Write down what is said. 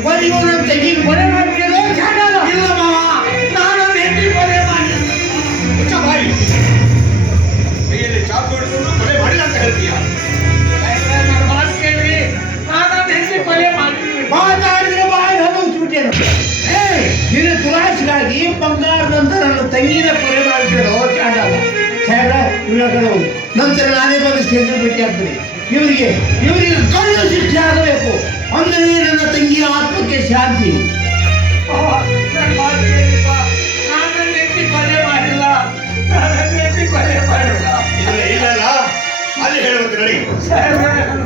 ತಂಗಿಗೆ ಕೊಲೆ ಮಾಡ್ಬಿಟ್ಟಿರೋ ಚಾಡಲ್ಲ ಇಲ್ಲ ಮಾವ ನಾನು ನನ್ನ ಹೆಂಡತಿ ಕೊಲೆ ಮಾಡಿ ಮುಚ್ಚ ಬಾಯಿ ಕೈಯಲ್ಲಿ ಚಾಕು ಹಿಡಿದು ಕೊಲೆ ಮಾಡಿಲ್ಲ ಅಂತ ಹೇಳ್ತೀಯ ನನ್ನ ಮಾತು ಕೇಳ್ರಿ ನಾನು ನನ್ನ ಹೆಂಡತಿ ಕೊಲೆ ಮಾಡಿದ್ದೀನಿ ಮಾತಾಡಿದ್ರೆ ಬಾಯಿ ಹಲ್ಲು ಉಚ್ಬಿಟ್ಟೇನು ಏ ನಿನ್ನ ದುರಾಶೆಗಾಗಿ ಬಂಗಾರದಂತ ನನ್ನ ತಂಗಿನ ಕೊಲೆ ಮಾಡ್ಬಿಟ್ಟಿರೋ ಚಾಡಲ್ಲ ಸಾಹೇಬ್ರ ಇವ್ರ ಕಡೆ ಹೋಗಿ ನಂತರ ನಾನೇ ಬಂದು ಸ್ಟೇಷನ್ ಭೇಟಿ ಆಗ್ತೀನಿ ಇವರಿಗೆ ಇವರಿಗೆ Seven,